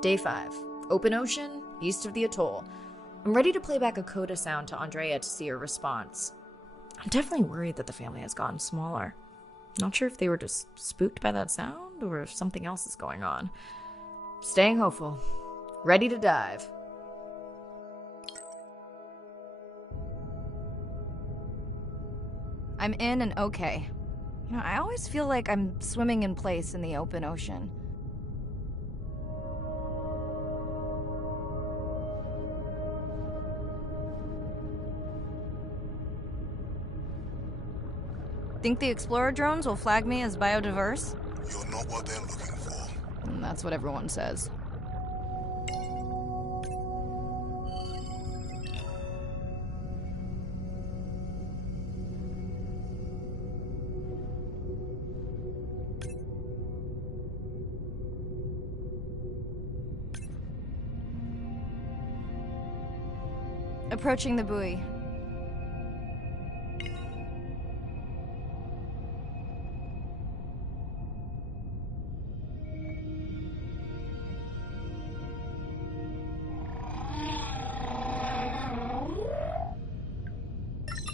Day 5. Open ocean, east of the atoll. I'm ready to play back a coda sound to Andrea to see her response. I'm definitely worried that the family has gotten smaller. Not sure if they were just spooked by that sound or if something else is going on. Staying hopeful. Ready to dive. I'm in and okay. I always feel like I'm swimming in place in the open ocean. Think the Explorer drones will flag me as biodiverse? You're not what they're looking for. That's what everyone says. Approaching the buoy.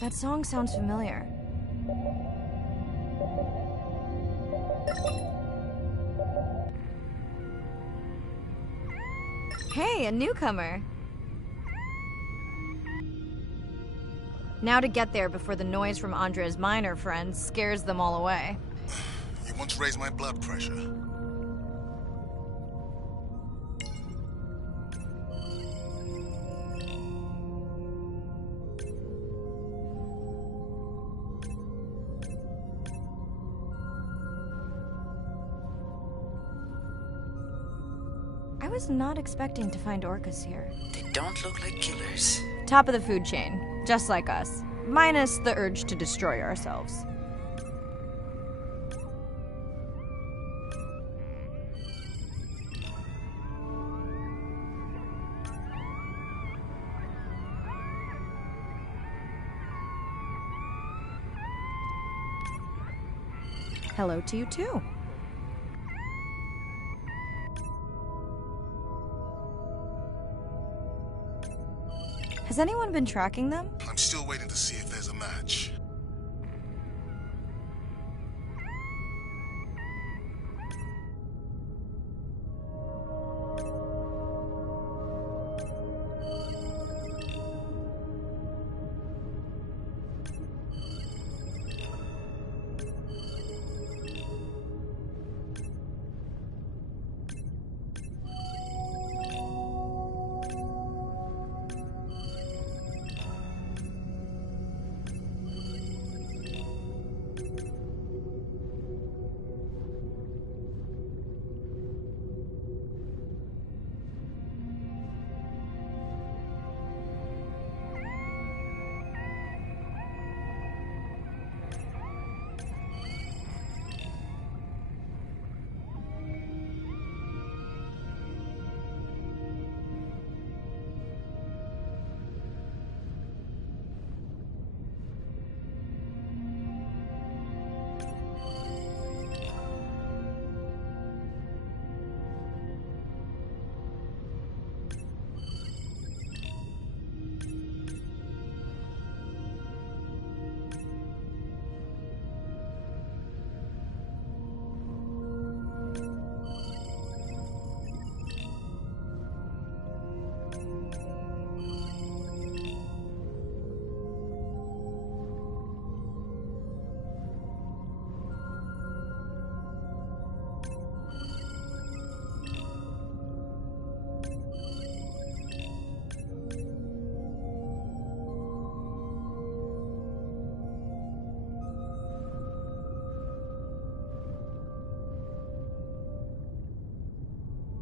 That song sounds familiar. Hey, a newcomer. Now to get there before the noise from Andrea's miner friends scares them all away. You want to raise my blood pressure? I was not expecting to find orcas here. They don't look like killers. Top of the food chain, just like us. Minus the urge to destroy ourselves. Hello to you too. Has anyone been tracking them? I'm still waiting to see if there's a match.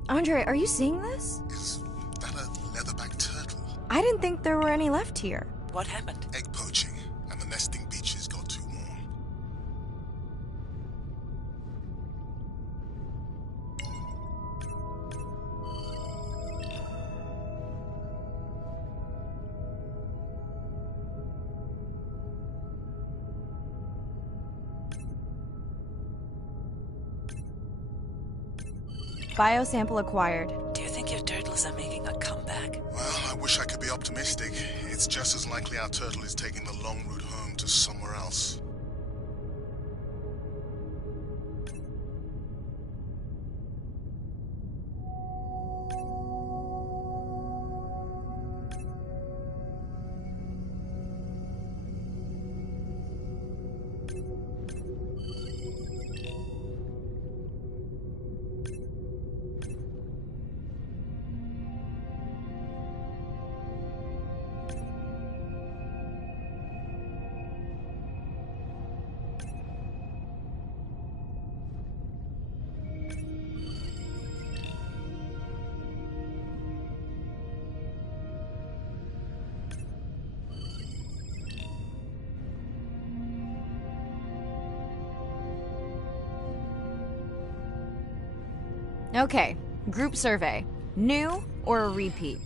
Andre, are you seeing this? Is that a leatherback turtle? I didn't think there were any left here. What happened? Egg poaching, and the nesting beaches got too warm. Biosample acquired. Do you think turtles are making a comeback. Well, I wish I could be optimistic. It's just as likely our turtle is taking the long route home to somewhere else. Okay, group survey. New or a repeat?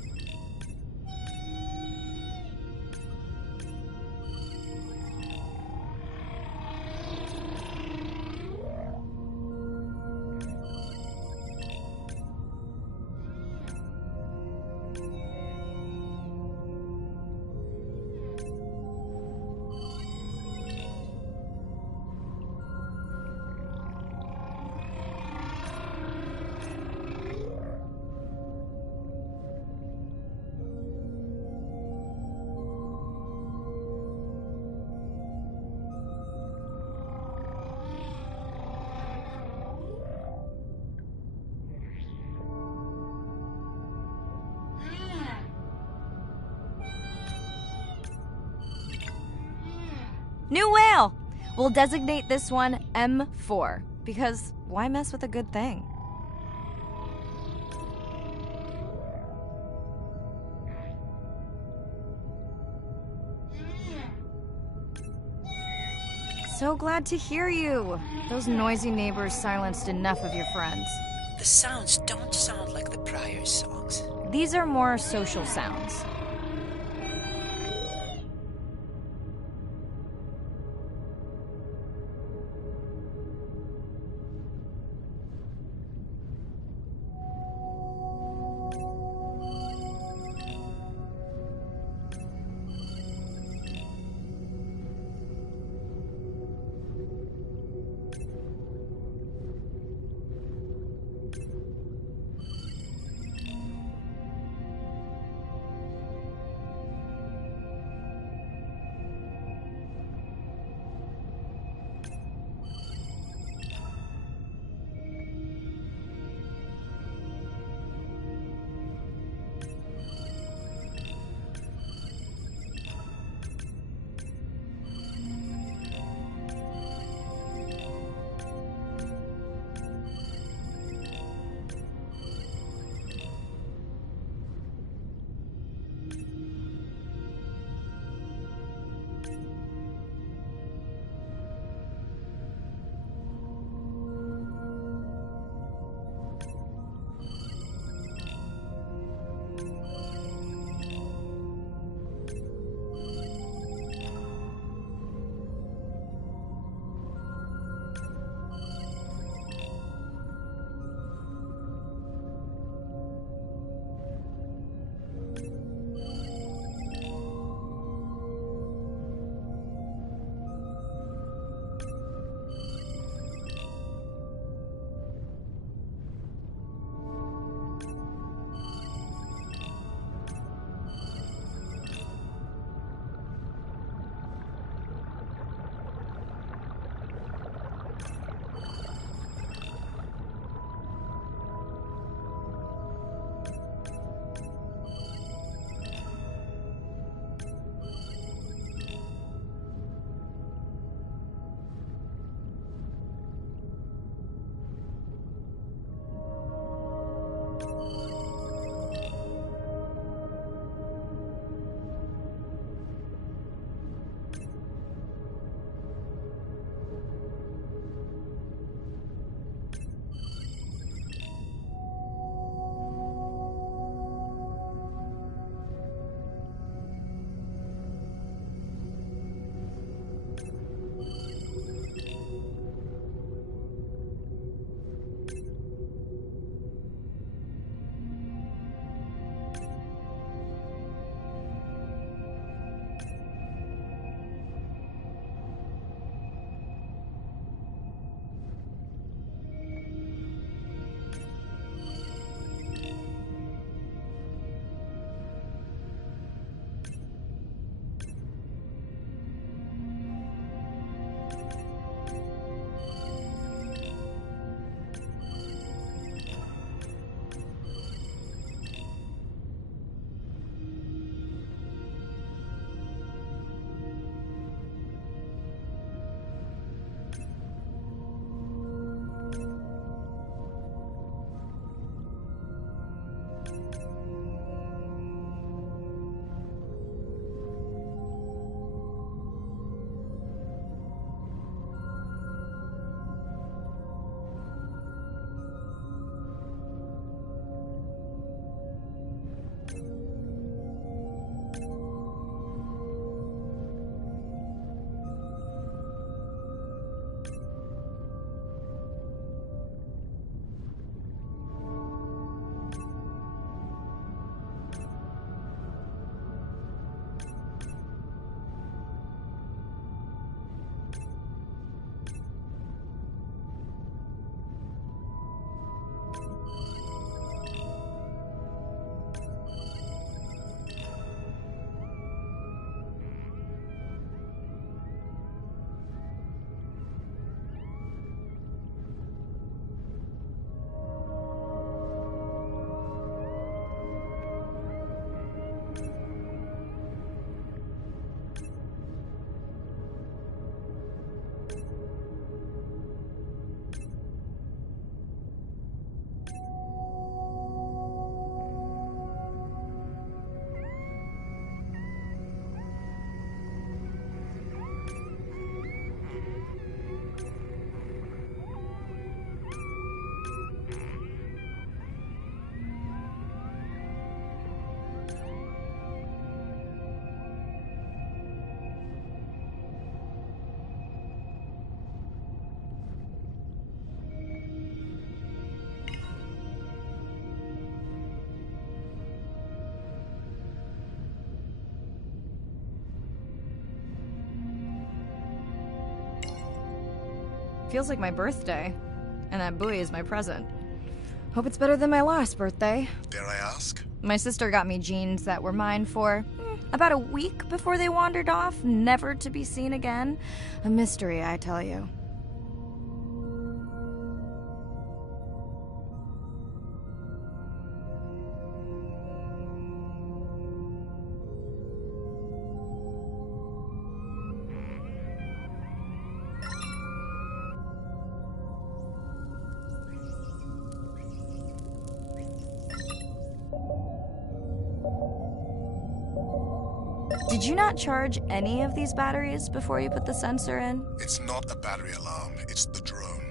New whale! We'll designate this one M4, because why mess with a good thing? So glad to hear you. Those noisy neighbors silenced enough of your friends. The sounds don't sound like the prior songs. These are more social sounds. Feels like my birthday. And that buoy is my present. Hope it's better than my last birthday. Dare I ask? My sister got me jeans that were mine for about a week before they wandered off, never to be seen again. A mystery, I tell you. Did you not charge any of these batteries before you put the sensor in? It's not a battery alarm, it's the drone.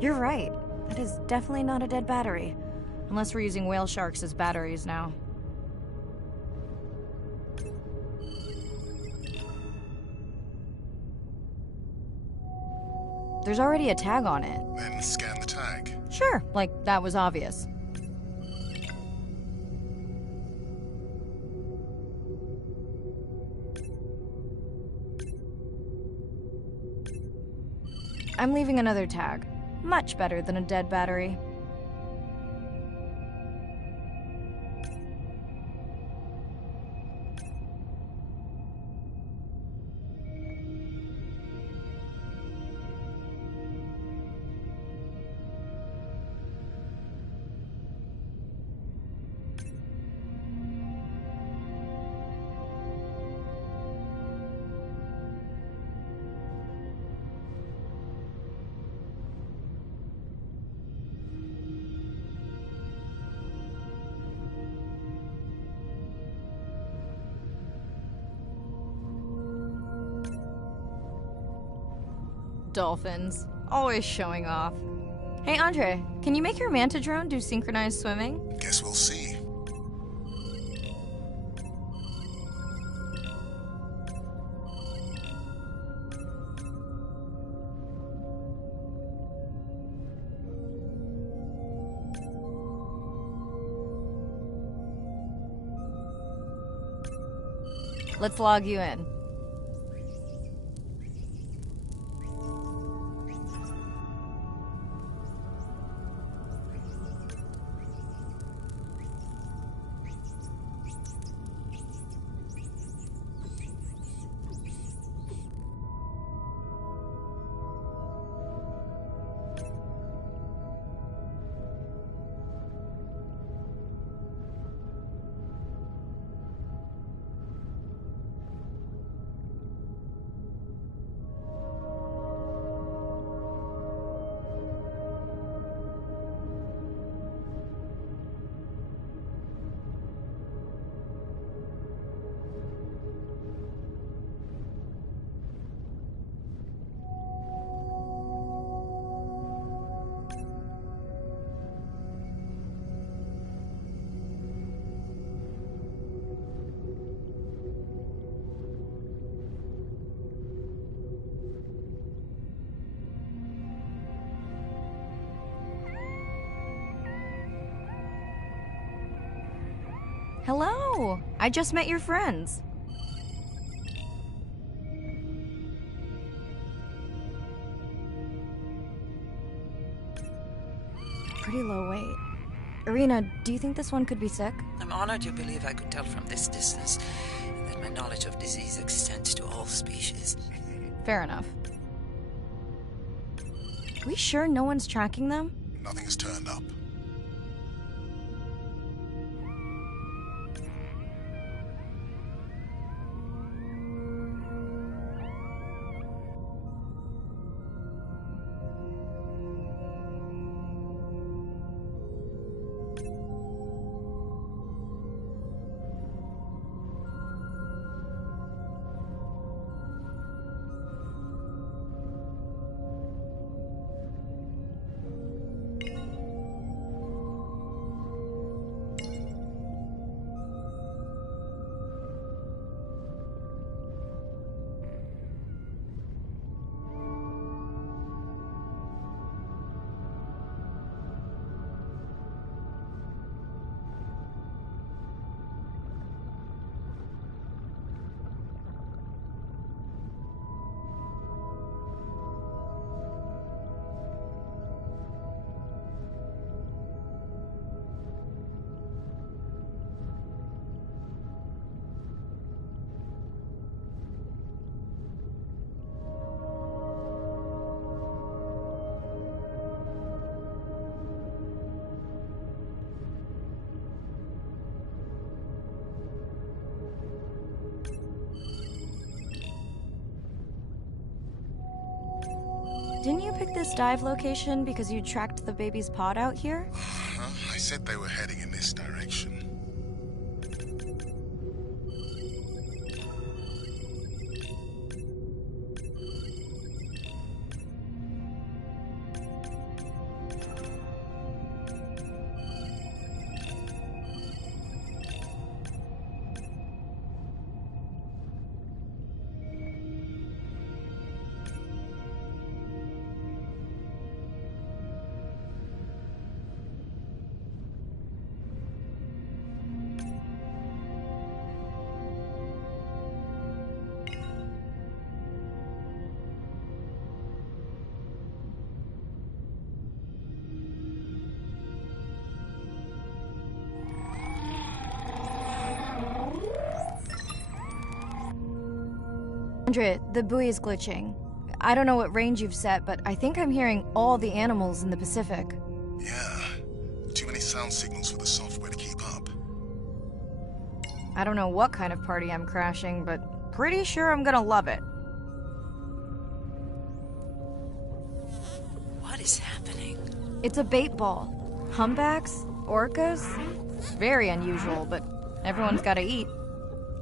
You're right. That is definitely not a dead battery. Unless we're using whale sharks as batteries now. There's already a tag on it. Then scan the tag. Sure, like that was obvious. I'm leaving another tag. Much better than a dead battery. Dolphins. Always showing off. Hey, Andre, can you make your manta drone do synchronized swimming? Guess we'll see. Let's log you in. Hello! I just met your friends. Pretty low weight. Irina, do you think this one could be sick? I'm honored you believe I could tell from this distance that my knowledge of disease extends to all species. Fair enough. Are we sure no one's tracking them? Nothing has turned up. Didn't you pick this dive location because you tracked the baby's pod out here? Huh? I said they were heading in this direction. Andrea, the buoy is glitching. I don't know what range you've set, but I think I'm hearing all the animals in the Pacific. Yeah. Too many sound signals for the software to keep up. I don't know what kind of party I'm crashing, but pretty sure I'm gonna love it. What is happening? It's a bait ball. Humpbacks? Orcas? Very unusual, but everyone's gotta eat.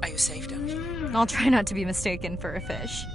Are you safe, Dodge? I'll try not to be mistaken for a fish.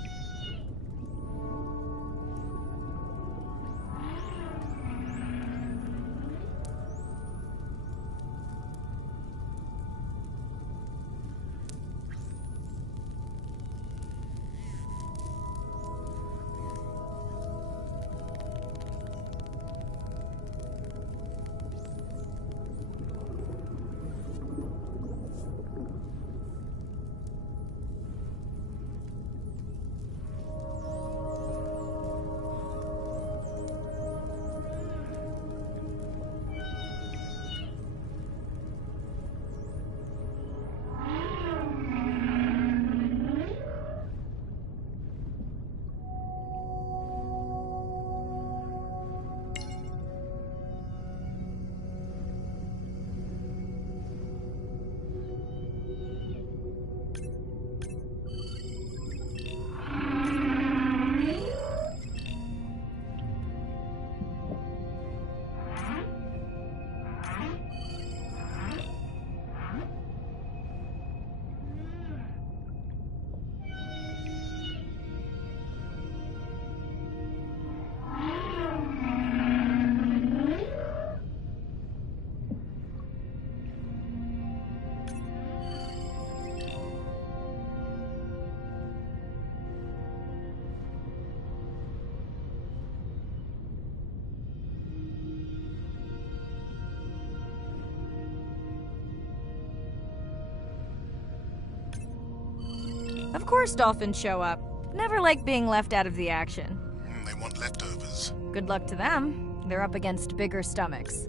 Of course dolphins show up. Never like being left out of the action. They want leftovers. Good luck to them. They're up against bigger stomachs.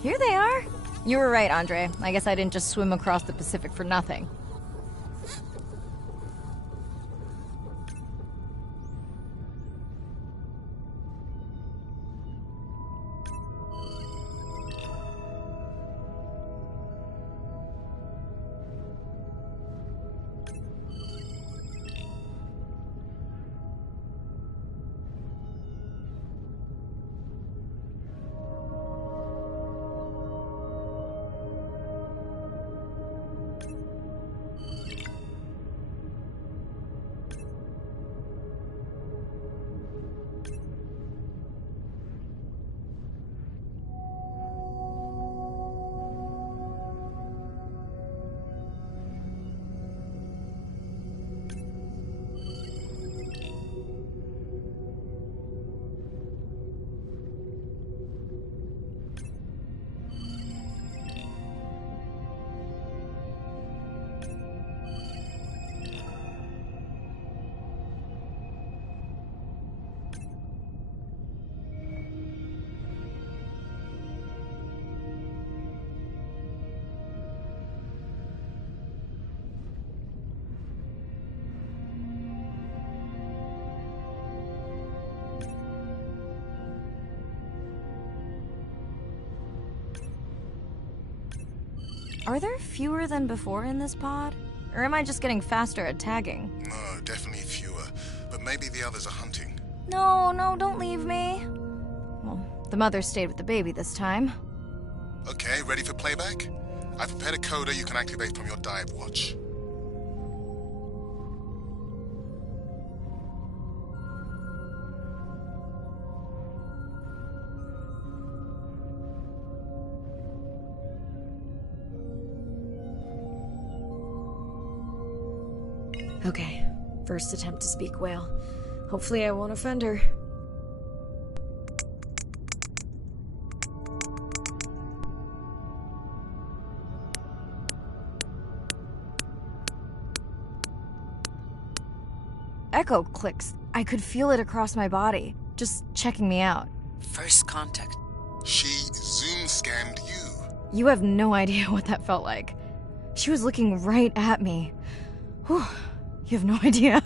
Here they are! You were right, Andre. I guess I didn't just swim across the Pacific for nothing. Are there fewer than before in this pod? Or am I just getting faster at tagging? No, definitely fewer. But maybe the others are hunting. No, don't leave me. Well, the mother stayed with the baby this time. Okay, ready for playback? I've prepared a coder you can activate from your dive watch. Okay, first attempt to speak whale. Hopefully I won't offend her. Echo clicks. I could feel it across my body, just checking me out. First contact. She zoom scanned you. You have no idea what that felt like. She was looking right at me. Whew, you have no idea.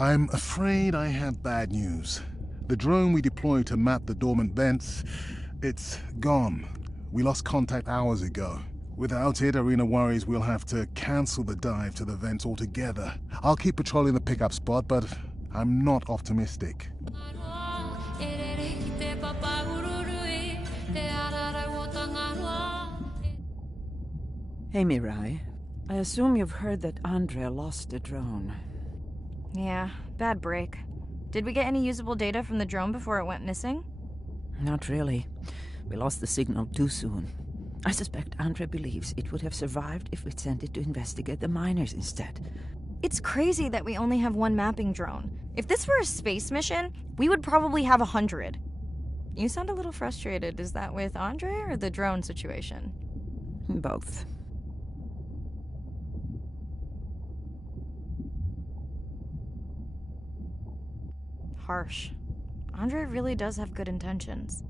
I'm afraid I have bad news. The drone we deployed to map the dormant vents, it's gone. We lost contact hours ago. Without it, Arena worries we'll have to cancel the dive to the vents altogether. I'll keep patrolling the pickup spot, but I'm not optimistic. Hey, Mirai. I assume you've heard that Andrea lost a drone. Yeah, bad break. Did we get any usable data from the drone before it went missing? Not really. We lost the signal too soon. I suspect Andre believes it would have survived if we'd sent it to investigate the miners instead. It's crazy that we only have one mapping drone. If this were a space mission, we would probably have 100. You sound a little frustrated. Is that with Andre or the drone situation? Both. Harsh. Andre really does have good intentions.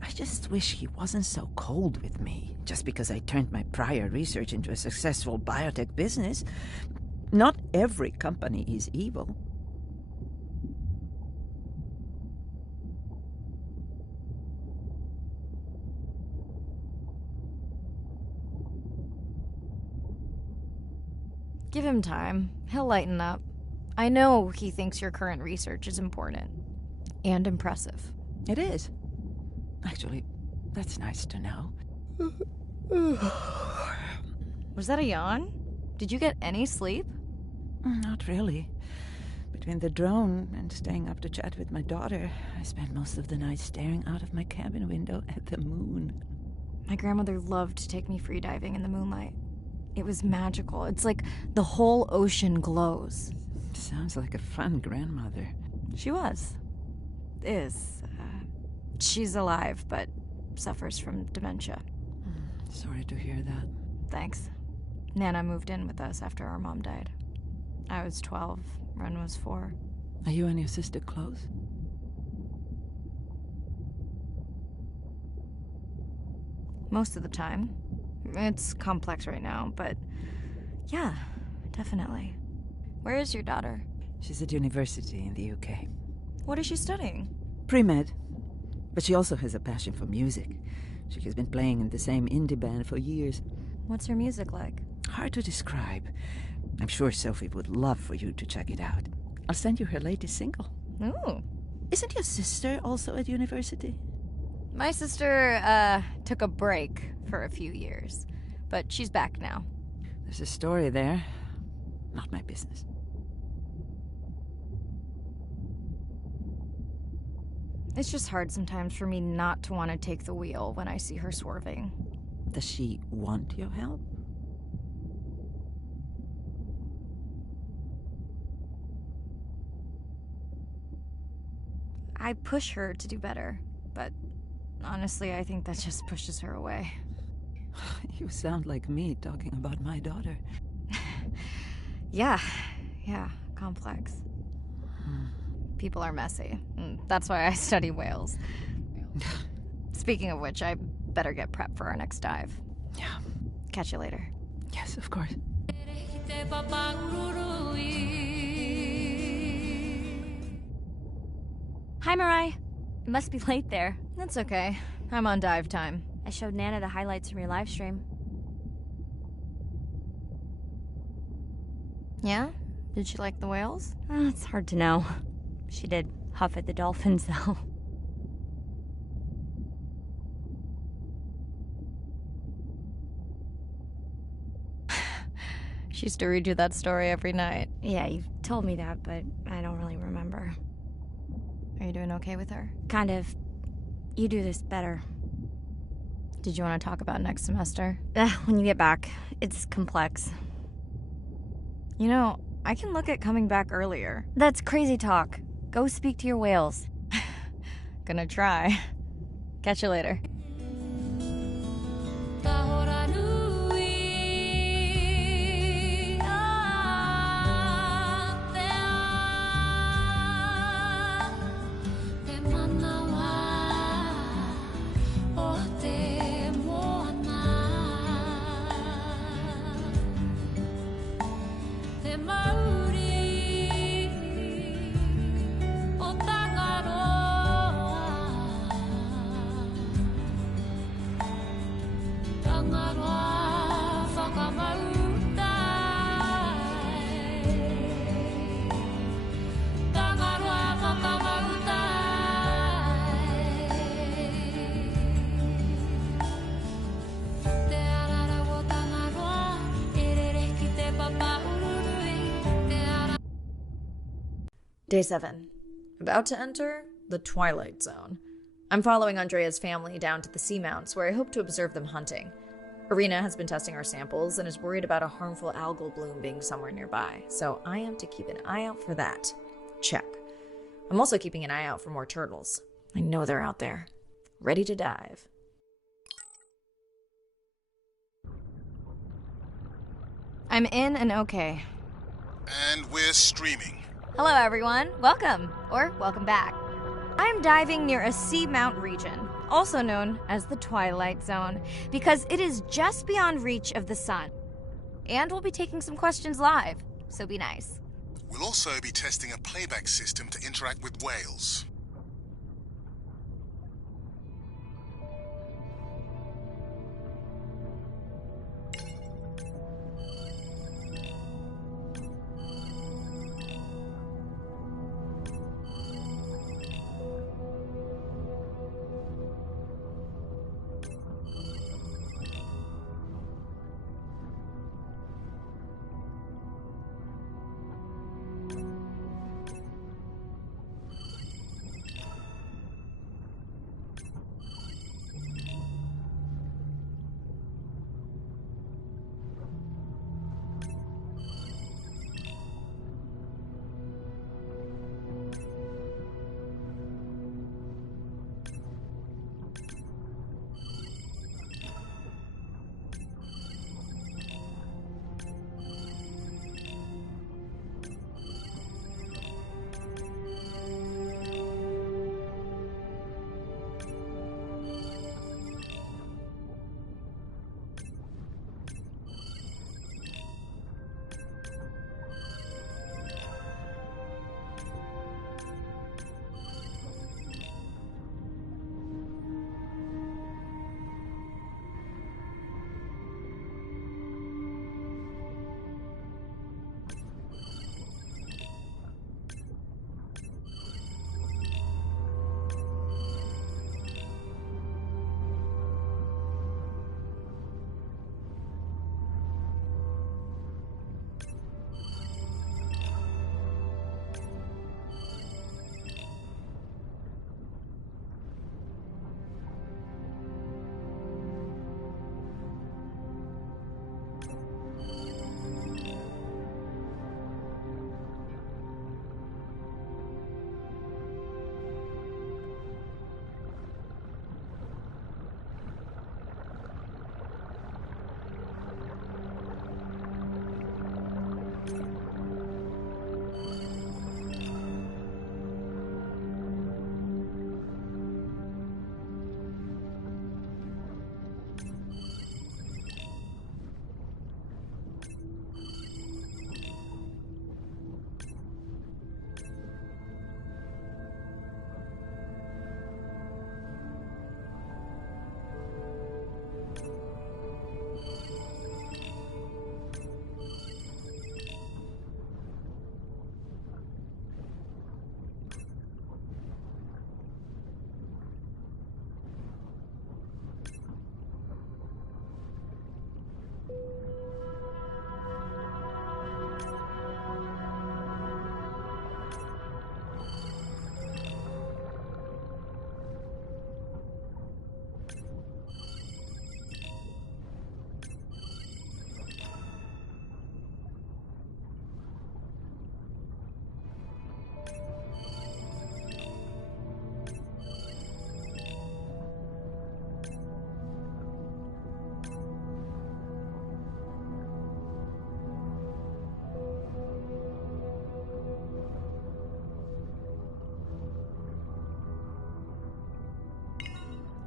I just wish he wasn't so cold with me, just because I turned my prior research into a successful biotech business. Not every company is evil. Give him time. He'll lighten up. I know he thinks your current research is important. And impressive. It is. Actually, that's nice to know. Was that a yawn? Did you get any sleep? Not really. Between the drone and staying up to chat with my daughter, I spent most of the night staring out of my cabin window at the moon. My grandmother loved to take me freediving in the moonlight. It was magical. It's like the whole ocean glows. Sounds like a fun grandmother. She was. Is. She's alive, but suffers from dementia. Sorry to hear that. Thanks. Nana moved in with us after our mom died. I was 12. Ren was 4. Are you and your sister close? Most of the time. It's complex right now, but yeah, definitely. Where is your daughter? She's at university in the UK. What is she studying? Pre-med. But she also has a passion for music. She has been playing in the same indie band for years. What's her music like? Hard to describe. I'm sure Sophie would love for you to check it out. I'll send you her latest single. Ooh. Isn't your sister also at university? My sister, took a break for a few years, but she's back now. There's a story there. Not my business. It's just hard sometimes for me not to want to take the wheel when I see her swerving. Does she want your help? I push her to do better, but honestly, I think that just pushes her away. You sound like me talking about my daughter. Yeah, complex. People are messy. That's why I study whales. Speaking of which, I better get prepped for our next dive. Yeah. Catch you later. Yes, of course. Hi, Mirai. It must be late there. That's okay. I'm on dive time. I showed Nana the highlights from your live stream. Yeah? Did she like the whales? It's hard to know. She did huff at the dolphins, though. She used to read you that story every night. Yeah, you've told me that, but I don't really remember. Are you doing okay with her? Kind of. You do this better. Did you want to talk about next semester? When you get back. It's complex. You know, I can look at coming back earlier. That's crazy talk. Go speak to your whales. Gonna try. Catch you later. Day 7. About to enter the Twilight Zone. I'm following Andrea's family down to the seamounts where I hope to observe them hunting. Irina has been testing our samples and is worried about a harmful algal bloom being somewhere nearby, so I am to keep an eye out for that. Check. I'm also keeping an eye out for more turtles. I know they're out there, ready to dive. I'm in and okay. And we're streaming. Hello, everyone. Welcome, or welcome back. I'm diving near a seamount region, also known as the Twilight Zone, because it is just beyond reach of the sun. And we'll be taking some questions live, so be nice. We'll also be testing a playback system to interact with whales.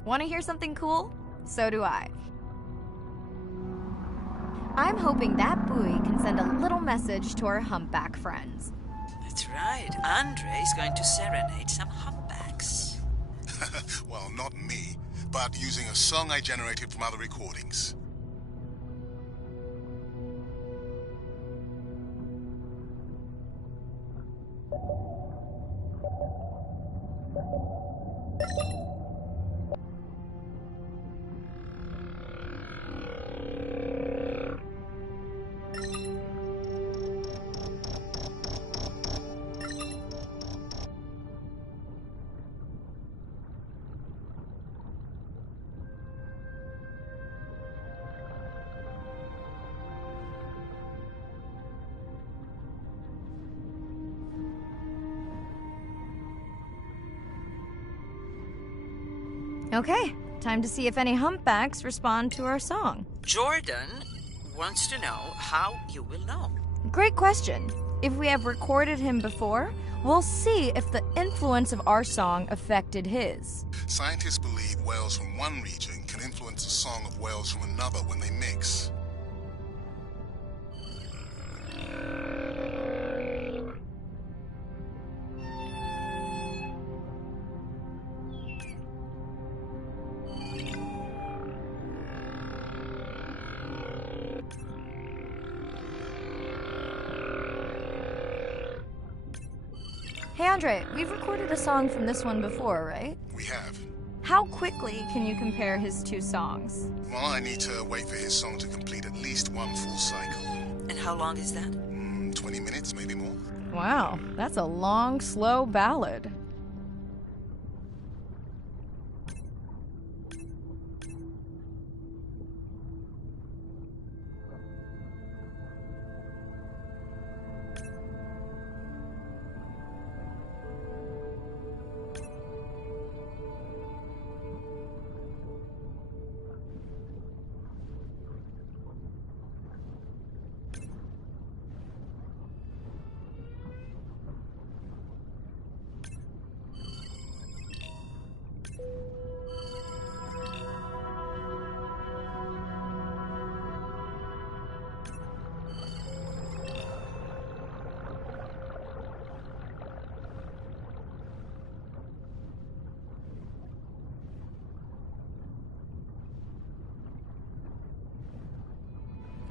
Want to hear something cool? So do I. I'm hoping that buoy can send a little message to our humpback friends. That's right. Andre is going to serenade some humpbacks. Well, not me, but using a song I generated from other recordings. Okay, time to see if any humpbacks respond to our song. Jordan wants to know how you will know. Great question. If we have recorded him before, we'll see if the influence of our song affected his. Scientists believe whales from one region can influence the song of whales from another when they mix. Hey Andre, we've recorded a song from this one before, right? We have. How quickly can you compare his two songs? Well, I need to wait for his song to complete at least one full cycle. And how long is that? 20 minutes, maybe more. Wow, that's a long, slow ballad.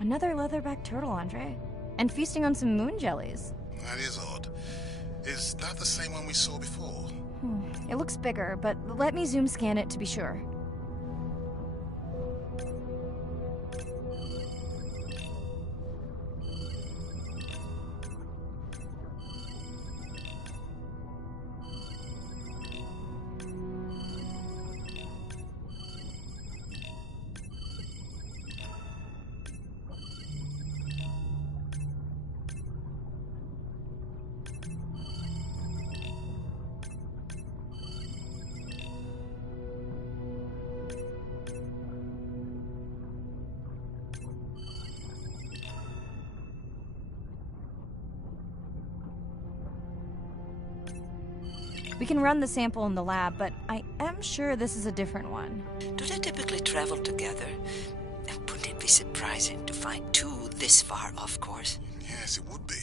Another leatherback turtle, Andre. And feasting on some moon jellies. That is odd. Is that the same one we saw before? It looks bigger, but let me zoom scan it to be sure. We can run the sample in the lab, but I am sure this is a different one. Do they typically travel together? And wouldn't it be surprising to find two this far off course? Yes, it would be.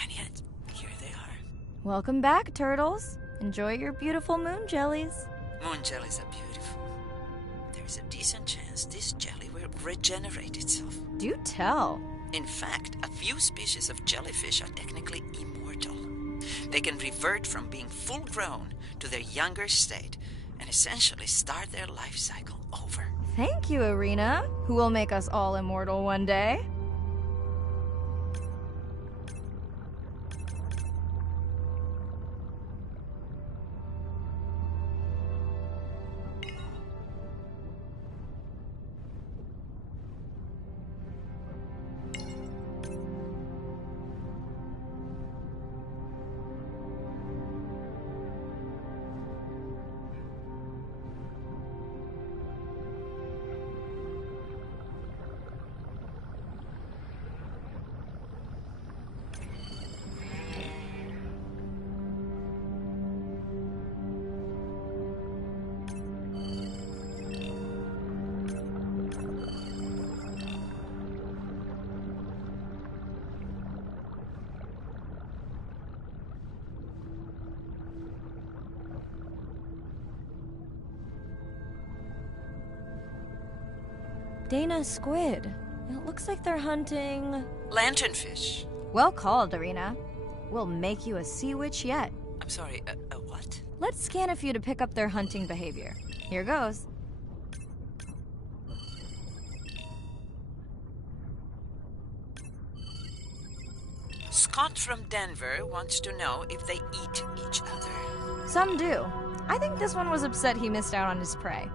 And yet, here they are. Welcome back, turtles. Enjoy your beautiful moon jellies. Moon jellies are beautiful. There is a decent chance this jelly will regenerate itself. Do tell. In fact, a few species of jellyfish are technically immortal. They can revert from being full-grown to their younger state and essentially start their life cycle over. Thank you, Arena, who will make us all immortal one day. Dana squid. It looks like they're hunting... Lanternfish. Well called, Arena. We'll make you a sea witch yet. I'm sorry, a what? Let's scan a few to pick up their hunting behavior. Here goes. Scott from Denver wants to know if they eat each other. Some do. I think this one was upset he missed out on his prey.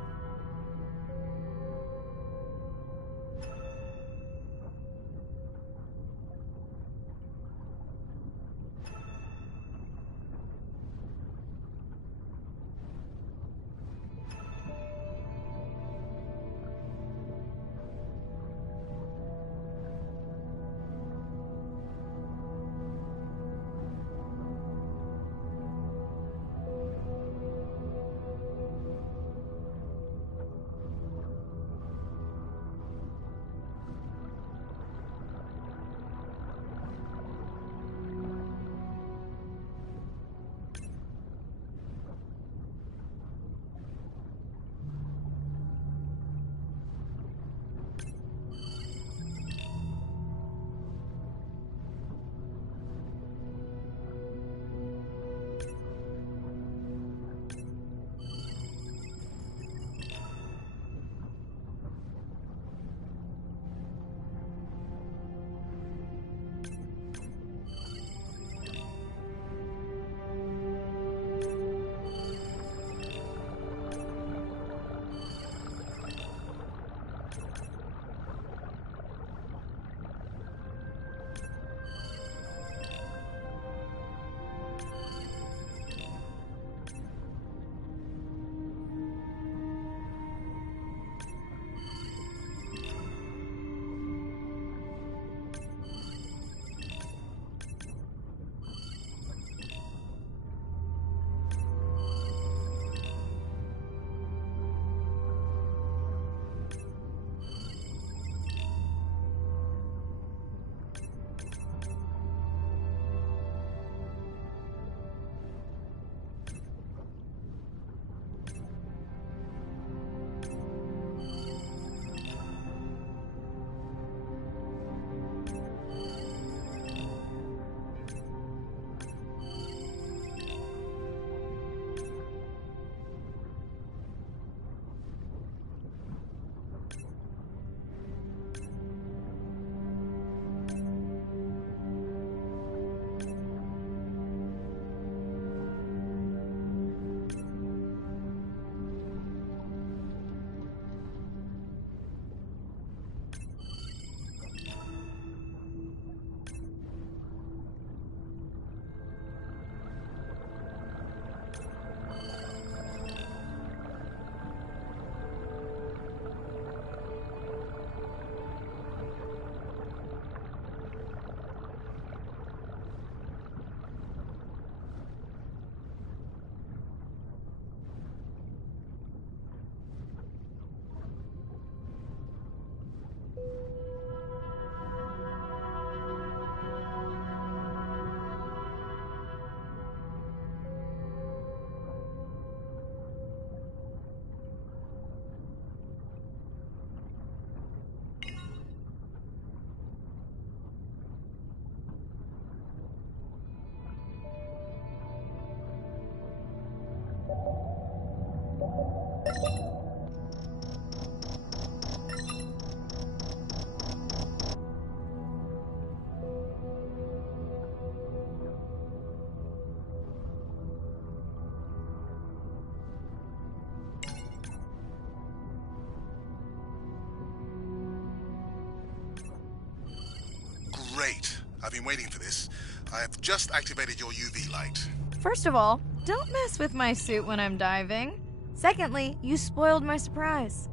Great. I've been waiting for this. I have just activated your UV light. First of all, don't mess with my suit when I'm diving. Secondly, you spoiled my surprise.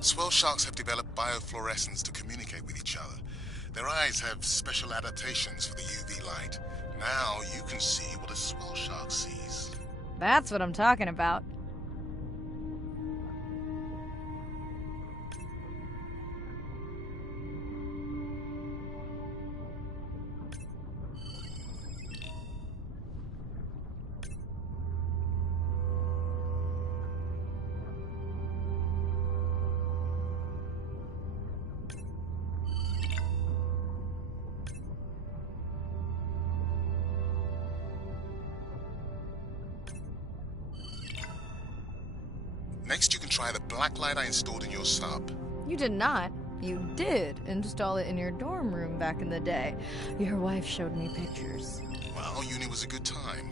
Swell sharks have developed biofluorescence to communicate with each other. Their eyes have special adaptations for the UV light. Now you can see what a swell shark sees. That's what I'm talking about. Next, you can try the black light I installed in your sub. You did not. You did install it in your dorm room back in the day. Your wife showed me pictures. Well, uni was a good time.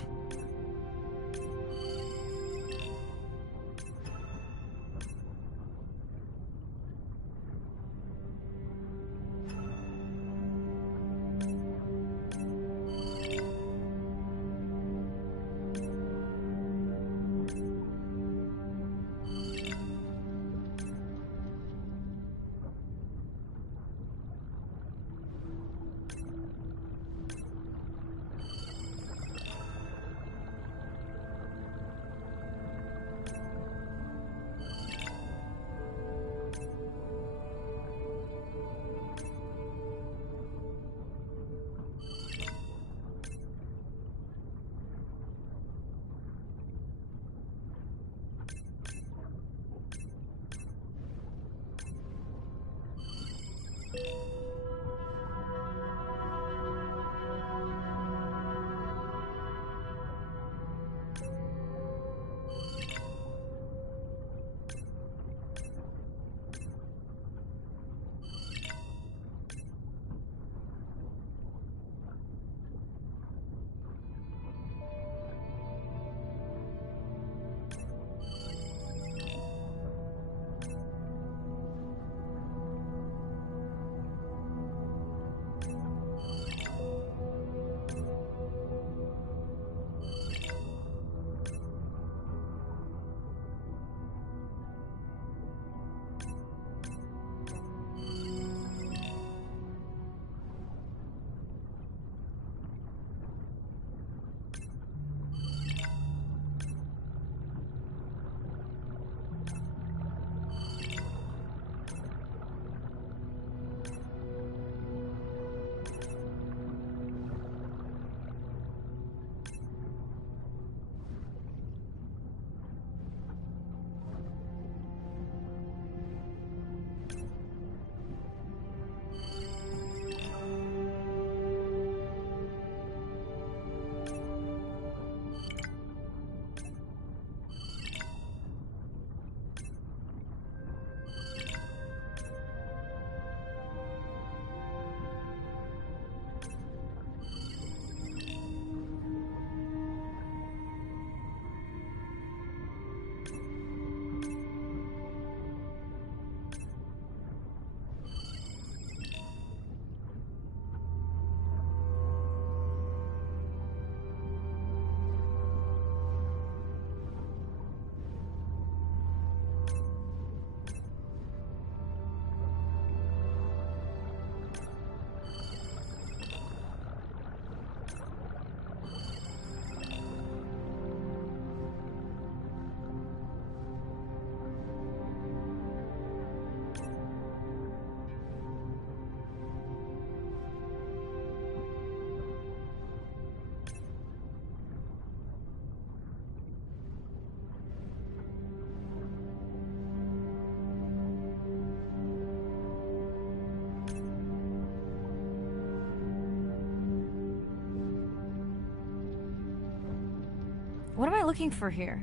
What am I looking for here?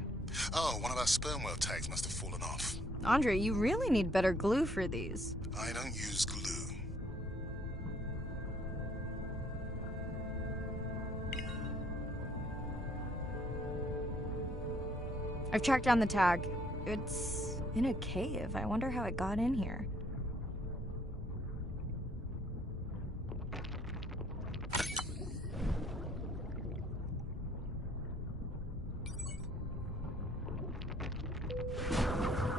Oh, one of our sperm whale tags must have fallen off. Andre, you really need better glue for these. I don't use glue. I've tracked down the tag. It's in a cave. I wonder how it got in here.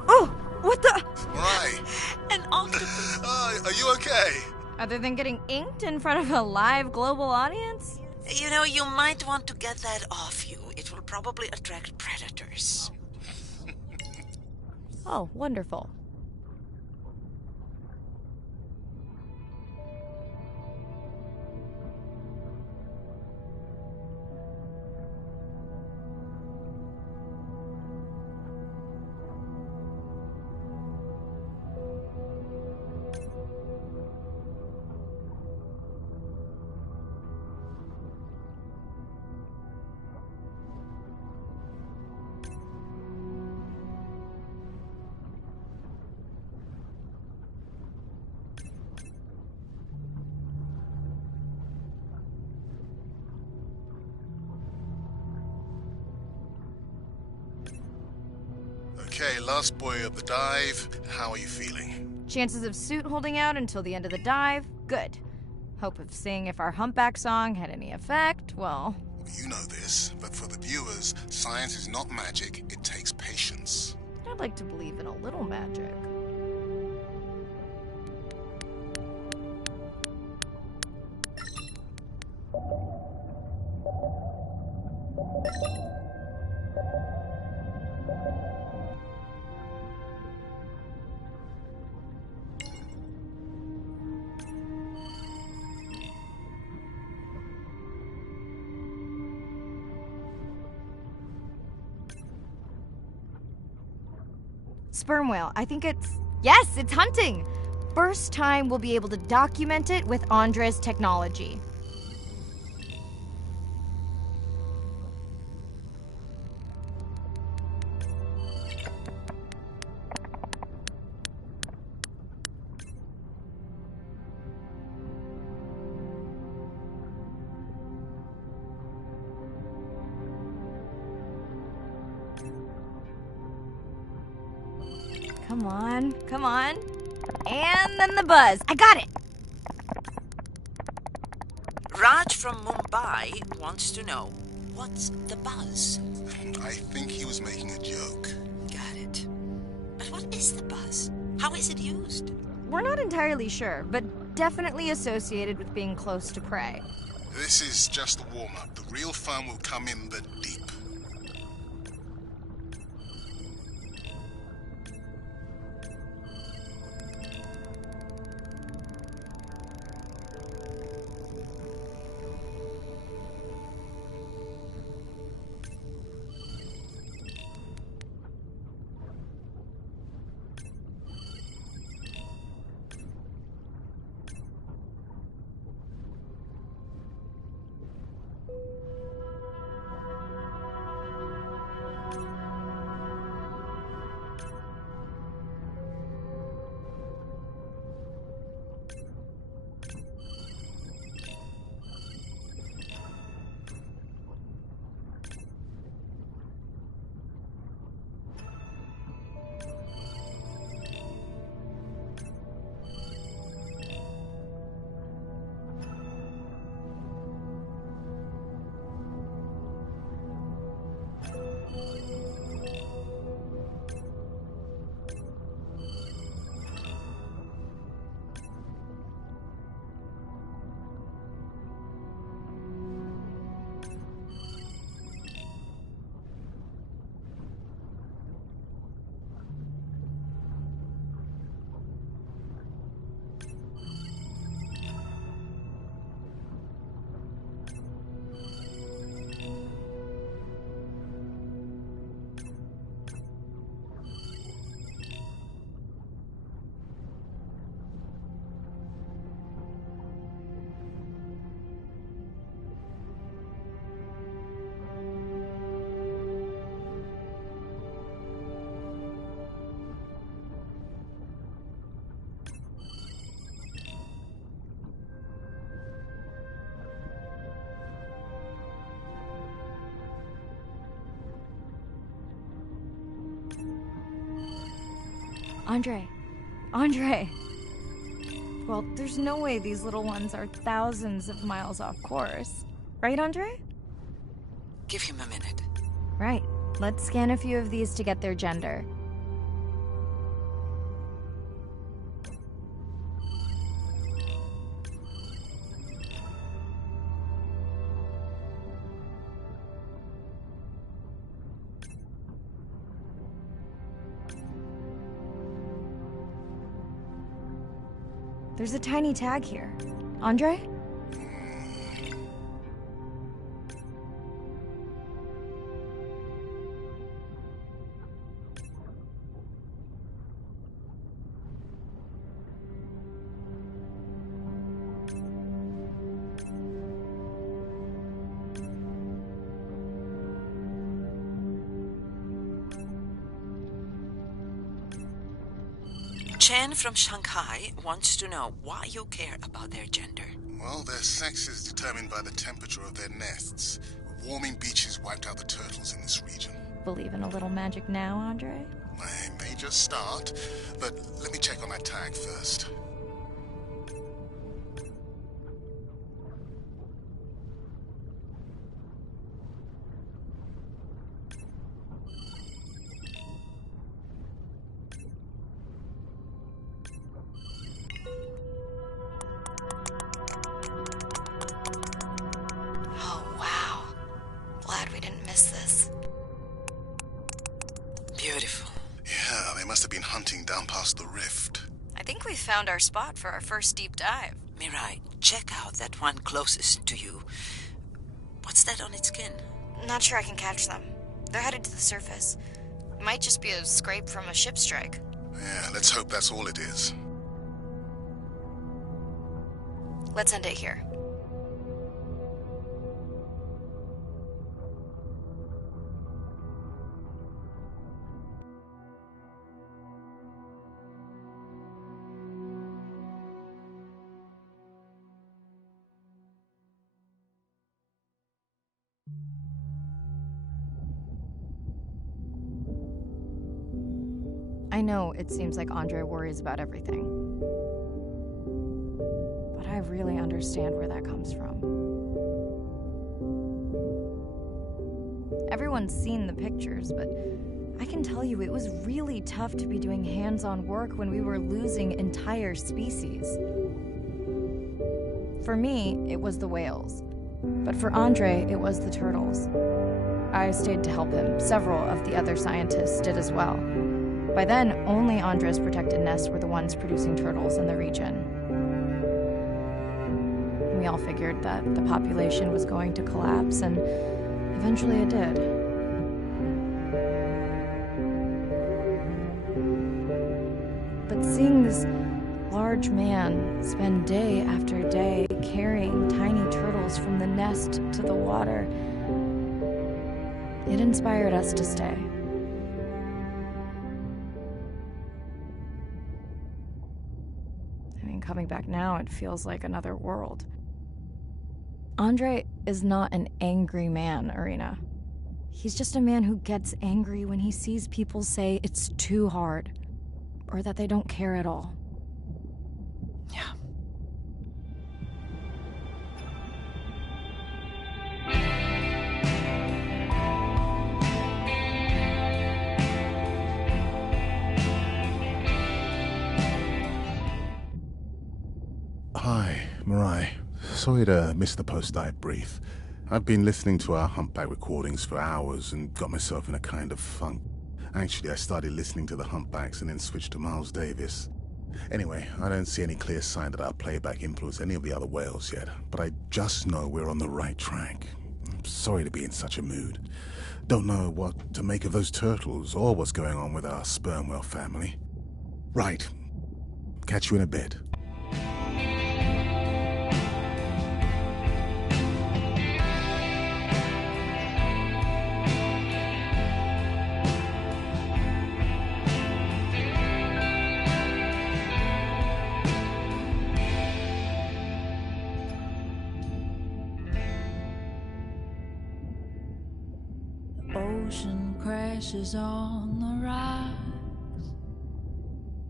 Oh! What the? Right. An octopus. Are you okay? Other than getting inked in front of a live global audience? You know, you might want to get that off you. It will probably attract predators. Oh, wonderful. Okay, last boy of the dive. How are you feeling? Chances of suit holding out until the end of the dive? Good. Hope of seeing if our humpback song had any effect? Well... You know this, but for the viewers, science is not magic, it takes patience. I'd like to believe in a little magic. Sperm whale. I think it's... Yes, it's hunting! First time we'll be able to document it with Andre's technology. Come on, come on. And then the buzz. I got it! Raj from Mumbai wants to know, what's the buzz? I think he was making a joke. Got it. But what is the buzz? How is it used? We're not entirely sure, but definitely associated with being close to prey. This is just a warm-up. The real fun will come in the deep. Andre. Andre! Well, there's no way these little ones are thousands of miles off course. Right, Andre? Give him a minute. Right. Let's scan a few of these to get their gender. There's a tiny tag here. Andre? Chen from Shanghai wants to know why you care about their gender. Well, their sex is determined by the temperature of their nests. Warming beaches wiped out the turtles in this region. Believe in a little magic now, Andre? I may just start, but let me check on that tag first. Oh, wow. Glad we didn't miss this. Beautiful. Yeah, they must have been hunting down past the rift. I think we found our spot for our first deep dive. Mirai, check out that one closest to you. What's that on its skin? Not sure I can catch them. They're headed to the surface. It might just be a scrape from a ship strike. Yeah, let's hope that's all it is. Let's end it here. I know it seems like Andre worries about everything. But I really understand where that comes from. Everyone's seen the pictures, but I can tell you it was really tough to be doing hands-on work when we were losing entire species. For me, it was the whales. But for Andre, it was the turtles. I stayed to help him. Several of the other scientists did as well. By then, only Andre's protected nests were the ones producing turtles in the region. We all figured that the population was going to collapse, and eventually it did. But seeing this large man spend day after day carrying tiny turtles from the nest to the water, it inspired us to stay. Coming back now, it feels like another world. Andre is not an angry man, Irina. He's just a man who gets angry when he sees people say it's too hard, or that they don't care at all. Yeah. Hi, Mirai. Sorry to miss the post-dive brief. I've been listening to our humpback recordings for hours and got myself in a kind of funk. Actually, I started listening to the humpbacks and then switched to Miles Davis. Anyway, I don't see any clear sign that our playback influenced any of the other whales yet, but I just know we're on the right track. I'm sorry to be in such a mood. Don't know what to make of those turtles or what's going on with our sperm whale family. Right. Catch you in a bit. Ocean crashes on the rise. The moon is shining, the stars are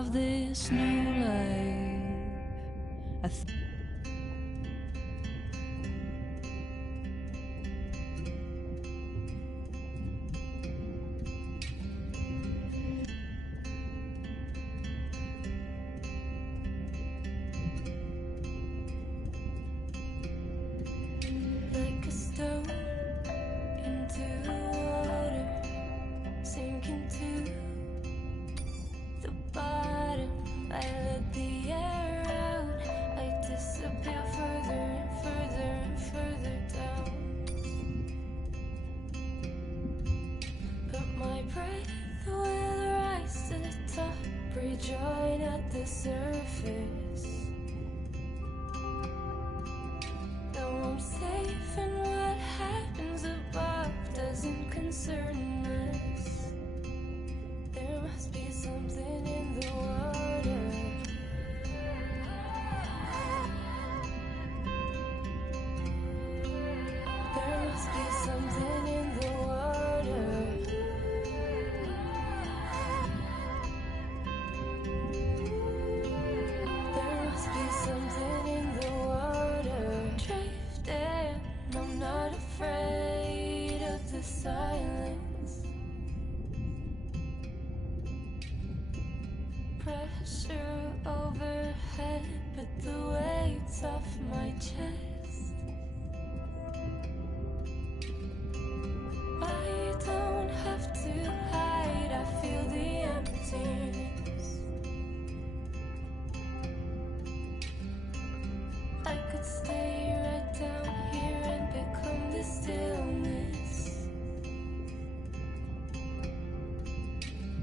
of this new life. Like a stone into the water, sinking to the bottom. I let the air out, I disappear further and further and further down. But my breath will rise to the top, rejoin at the surface. Now I'm safe, and what happens above doesn't concern us. There must be something in the water. There must be something in the water. There must be something in the water. Drifting, I'm not afraid of the silence. Pressure overhead, but the weight's off my chest. I don't have to hide, I feel the emptiness. I could stay right down here and become the stillness.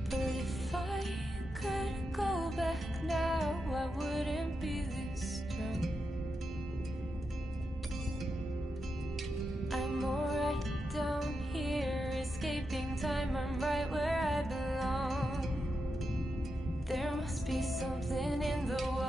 But if I could go back now, I wouldn't be this strong. I'm alright down here, escaping time, I'm right where I belong. There must be something in the water.